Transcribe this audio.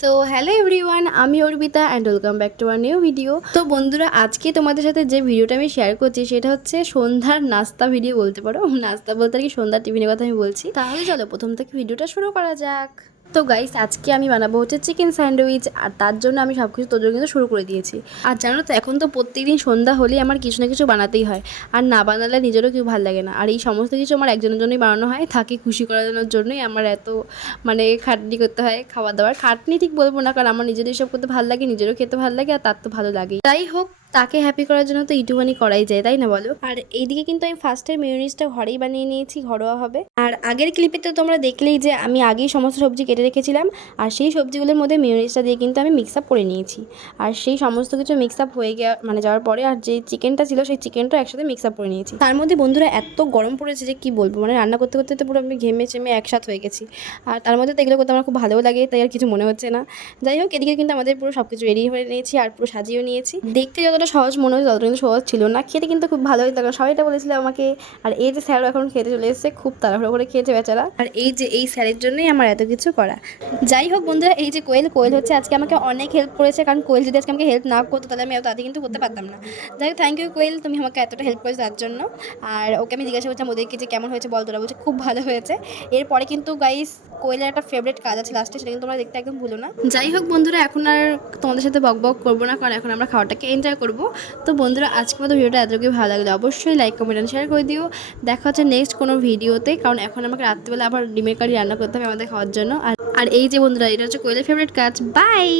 So hello everyone, আমি Arpita and welcome back to our new video. তো বন্ধুরা, আজকে তোমাদের সাথে যে ভিডিওটা আমি শেয়ার করছি সেটা হচ্ছে সন্ধ্যার নাস্তা ভিডিও বলতে পারো। নাস্তা বলতে আর কি, সন্ধ্যার টিফিনের কথা আমি বলছি। তাহলে চলো প্রথম থেকে ভিডিওটা শুরু করা যাক। তো গাইস, আজকে আমি বানাবো হচ্ছে চিকেন স্যান্ডউইচ, আর তার জন্য আমি সব কিছু তোজোর কিন্তু শুরু করে দিয়েছি। আর জানো তো, এখন তো প্রত্যেকদিন সন্ধ্যা হলেই আমার কিছু না কিছু বানাতেই হয়, আর না বানালে নিজেরও কেউ ভালো লাগে না। আর এই সমস্ত কিছু আমার একজনের জন্যই বানানো হয়, তাকে খুশি করানোর জন্যই আমার এত খাটনি করতে হয়। খাওয়া দাওয়ার খাটনি ঠিক বলবো না, কারণ আমার নিজেরও এসব করতে ভালো লাগে, নিজেরও খেতে ভালো লাগে, আর তার তো ভালো লাগেই। তাই হোক, তাকে হ্যাপি করার জন্য তো একটুখানি করাই যায়, তাই না বলো? আর এইদিকে কিন্তু আমি ফার্স্টে মেয়োনিজটা ঘরেই বানিয়ে নিয়েছি, ঘরোয়া হবে। আর আগের ক্লিপে তো তোমরা দেখলেই যে আমি আগেই সমস্ত সবজি কেটে রেখেছিলাম, আর সেই সবজিগুলোর মধ্যে মেয়োনিজটা দিয়ে কিন্তু আমি মিক্স আপ করে নিয়েছি। আর সেই সমস্ত কিছু মিক্স আপ হয়ে যাওয়ার পরে, আর যে চিকেনটা ছিল সেই চিকেনটা একসাথে মিক্স আপ করে নিয়েছি। তার মধ্যে বন্ধুরা এত গরম পড়েছে যে কি বলবো, রান্না করতে করতে তো পুরো আমি ঘেমে চেমে একসাথ হয়ে গেছি। আর তার মধ্যে তো এগুলো করতে আমার খুব ভালোও লাগে, তাই আর কিছু মনে হচ্ছে না। যাই হোক, এদিকে কিন্তু আমাদের পুরো সব কিছু রেডি হয়ে নিয়েছি, আর পুরো সাজিয়েও নিয়েছি। দেখতে যতটা সহজ মনে হচ্ছে ততটা কিন্তু সহজ ছিল না, খেতে কিন্তু খুব ভালোই লাগলো, সবাই এটা বলেছিল আমাকে। আর এই যে স্যারও এখন খেতে চলে এসেছে, খুব তাড়াহুড়ো করে খেয়েছে বেচারা। আর এই স্যারের জন্যই আমার এত কিছু করা। যাই হোক বন্ধুরা, এই যে কোয়েল হচ্ছে আজকে আমাকে অনেক হেল্প করেছে, কারণ কোয়েল যদি আজকে আমাকে হেল্প না করতো তাহলে আমি এত তাড়াতাড়ি কিন্তু করতে পারতাম না। যাই হোক, থ্যাংক ইউ কোয়েল, তুমি আমাকে এতটা হেল্প করেছো তার জন্য। আর ওকে আমি জিজ্ঞাসা করছিলাম ওদেরকে যে কেমন হয়েছে বল, তোরা বলছে খুব ভালো হয়েছে। এরপরে কিন্তু গাইস, কোয়েলের একটা ফেভারিট কাজ আছে লাস্টে, সেটা কিন্তু তোমরা দেখতে একদম ভুলো না। যাই হোক বন্ধুরা, এখন আর তোমাদের সাথে বক করবো না, কারণ এখন আমরা খাওয়াটাকে এনজয় করবো। তো বন্ধুরা, আজকে মতো ভিডিওটা এতটুকুই। ভালো লাগলে অবশ্যই লাইক কমেন্ট অ্যান্ড শেয়ার করে দিও। দেখা হচ্ছে নেক্সট কোনো ভিডিওতে, কারণ এখন আমাকে রাত্রিবেলা আবার ডিমের কারি রান্না করতে হবে আমাদের খাওয়ার জন্য। আর এই যে বন্ধুরা, এটা হচ্ছে কোয়েলের ফেভারিট কাজ। বাই।